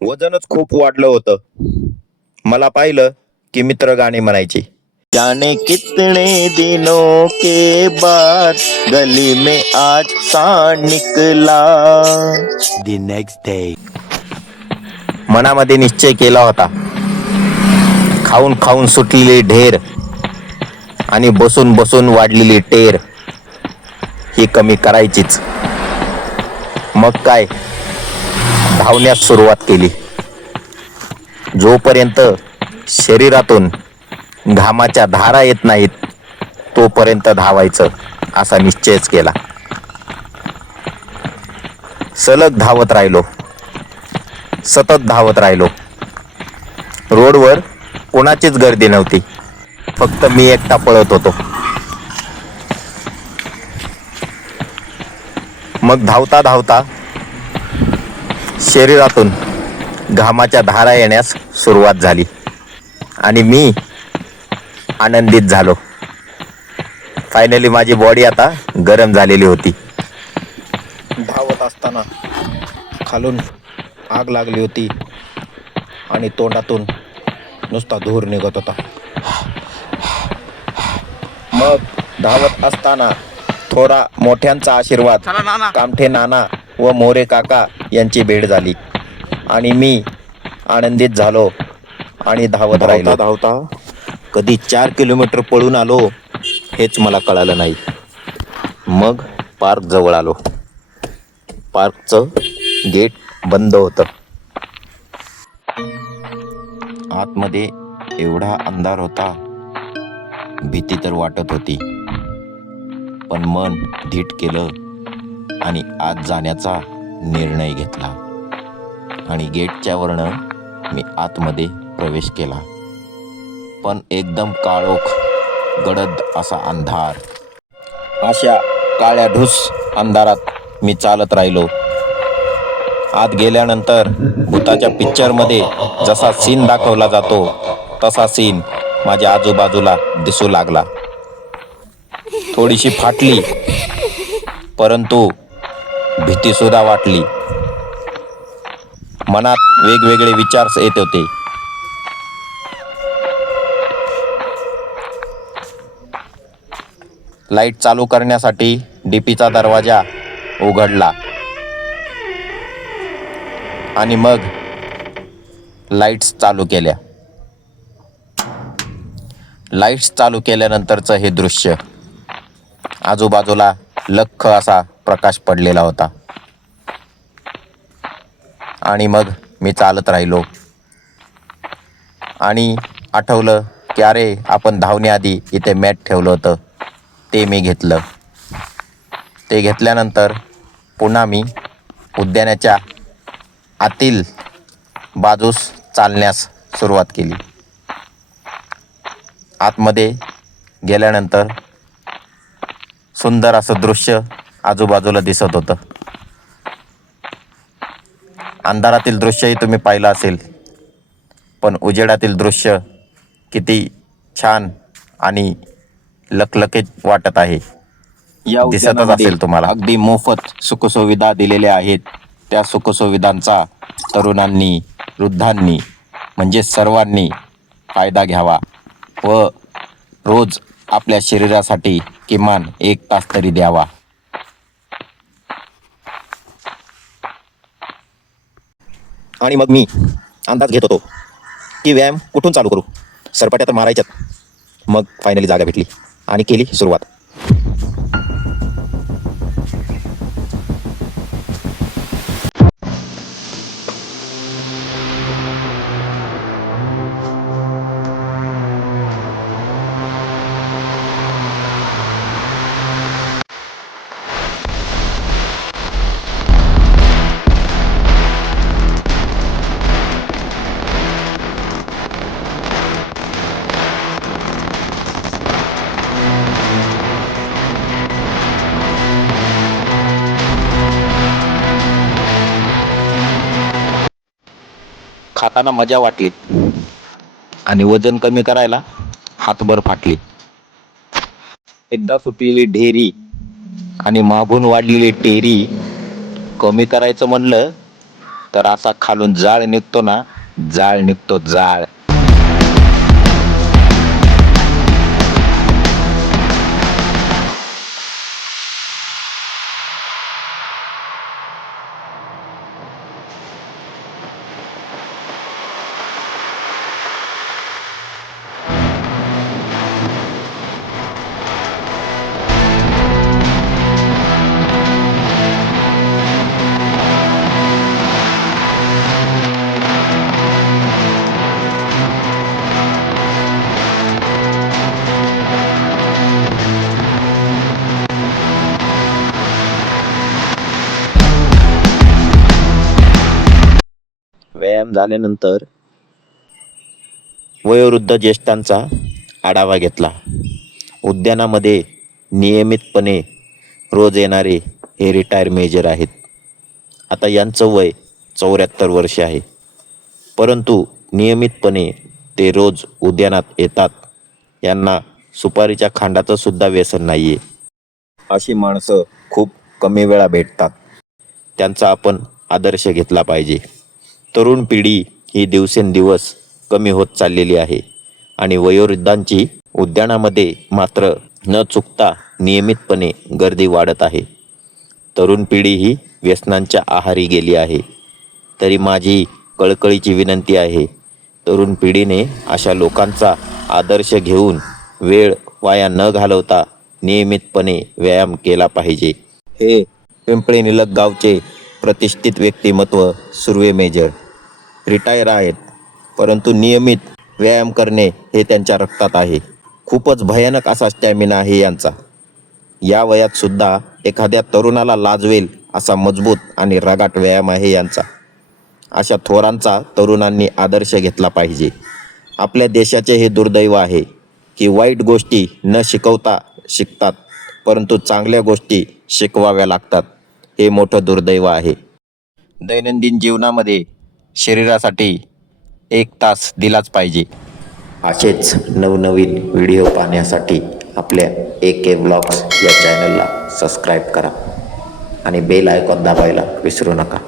वजनच खूप वाढलं होतं. मला पाहिलं की मित्र गाणे म्हणायचे. जाने कितने दिनों के बाद गली में आज सांड निकला. The next day. मनामध्ये निश्चय केला होता, खाऊन खाऊन सुटलेली ढेर आणि बसून बसून वाढलेली टेर ही कमी करायचीच. मग काय, धावण्यास सुरुवात केली. जोपर्यंत शरीरातून घामाच्या धारा येत नाहीत तोपर्यंत धावायचं असा निश्चयच केला. सलग धावत राहिलो, सतत धावत राहिलो. रोडवर कोणाचीच गर्दी नव्हती, फक्त मी एकटा पळत होतो. मग धावता धावता शरीरातून घामाच्या धारा येण्यास सुरुवात झाली आणि मी आनंदित झालो. फायनली माझी बॉडी आता गरम झालेली होती. धावत असताना खालून आग लागली होती आणि तोंडातून नुसता धूर निघत होता. मग धावत असताना थोडा मोठ्यांचा आशीर्वाद, कामठे नाना व मोरे काका यांची भेट झाली आणि मी आनंदित झालो आणि धावत राहिलो. धावता कधी 4 किलोमीटर पळून आलो हेच मला कळालं नाही. मग पार्क जवळ आलो. पार्कचं गेट बंद होतं. आतमध्ये एवढा अंधार होता, भीती तर वाटत होती, पण मन धीट केलं आणि आत जाण्याचा निर्णय घेतला आणि गेटच्या वरनं मी आतमध्ये प्रवेश केला. पण एकदम काळोख, गडद असा अंधार. अशा काळ्या ढूस अंधारात मी चालत राहिलो. आत गेल्यानंतर भूताच्या पिक्चरमध्ये जसा सीन दाखवला जातो तसा सीन माझ्या आजूबाजूला दिसू लागला. थोडीशी फाटली, परंतु भीती सुद्धा वाटली. मनात वेगवेगळे विचार येत होते. लाईट चालू करण्यासाठी डीपीचा दरवाजा उघडला आणि मग लाईट्स चालू केल्या. लाईट्स चालू केल्यानंतरचं हे दृश्य, आजूबाजूला लख्ख असा प्रकाश पडलेला होता आणि मग मी चालत राहिलो आणि आठवलं की अरे, आपण धावण्याआधी इथे मॅट ठेवलं होतं, ते मी घेतलं. ते घेतल्यानंतर पुन्हा मी उद्यानाच्या आतील बाजूस चालण्यास सुरुवात केली. आतमध्ये गेल्यानंतर सुंदर असं दृश्य आजूबाजूला दिसत होतं. अंधारातील दृश्यही तुम्ही पाहिलं असेल, पण उजेडातील दृश्य किती छान आणि लखलखीत वाटत आहे. या दिसतच असेल तुम्हाला. अगदी मोफत सुखसुविधा दिलेल्या आहेत. त्या सुखसुविधांचा तरुणांनी, वृद्धांनी म्हणजे सर्वांनी फायदा घ्यावा व रोज आपल्या शरीरासाठी किमान 1 तास तरी द्यावा. आणि मग मी अंदाज घेत होतो की व्यायाम कुठून चालू करू. सरपाट्या तर मारायच्यात. मग फायनली जागा भेटली आणि केली सुरुवात. खाताना मजा वाटली आणि वजन कमी करायला हातभर फाटली. एकदा सुटलेली ढेरी आणि मागून वाढलेली टेरी कमी करायचं म्हणलं तर असा खालून जाळ निघतो ना, जाळ निघतो जाळ. व्यायाम झाल्यानंतर वयोवृद्ध ज्येष्ठांचा आढावा घेतला. उद्यानामध्ये नियमितपणे रोज येणारे हे रिटायर मेजर आहेत. आता यांचं वय 74 वर्षे आहे, परंतु नियमितपणे ते रोज उद्यानात येतात. यांना सुपारीच्या खांडाचं सुद्धा व्यसन नाही आहे. अशी माणसं खूप कमी वेळा भेटतात. त्यांचा आपण आदर्श घेतला पाहिजे. तरुण पिढी ही दिवसेंदिवस कमी होत चाललेली आहे आणि वयोवृद्धांची उद्यानामध्ये मात्र न चुकता नियमितपणे गर्दी वाढत आहे. तरुण पिढी ही व्यसनांच्या आहारी गेली आहे. तरी माझी कळकळीची विनंती आहे, तरुण पिढीने अशा लोकांचा आदर्श घेऊन वेळ वाया न घालवता नियमितपणे व्यायाम केला पाहिजे. हे पिंपळे निलख गावचे प्रतिष्ठित व्यक्तिमत्व सुर्वे मेजर रिटायर आहेत, परंतु नियमित व्यायाम करणे हे त्यांच्या रक्तात आहे. खूपच भयानक असा स्टॅमिना आहे यांचा. या वयात सुद्धा एखाद्या तरुणाला लाजवेल असा मजबूत आणि रगाट व्यायाम आहे यांचा. अशा थोरांचा तरुणांनी आदर्श घेतला पाहिजे. आपल्या देशाचे हे दुर्दैव आहे की वाईट गोष्टी न शिकवता शिकतात, परंतु चांगल्या गोष्टी शिकवाव्या लागतात. हे मोठं दुर्दैव आहे. दैनंदिन जीवनामध्ये शरीरासाठी 1 तास दिलाच पाहिजे. असेच नवनवीन व्हिडिओ पाहण्यासाठी आपल्या AK व्लॉग्स या चॅनलला सबस्क्राईब करा आणि बेल आयकॉन दाबायला विसरू नका.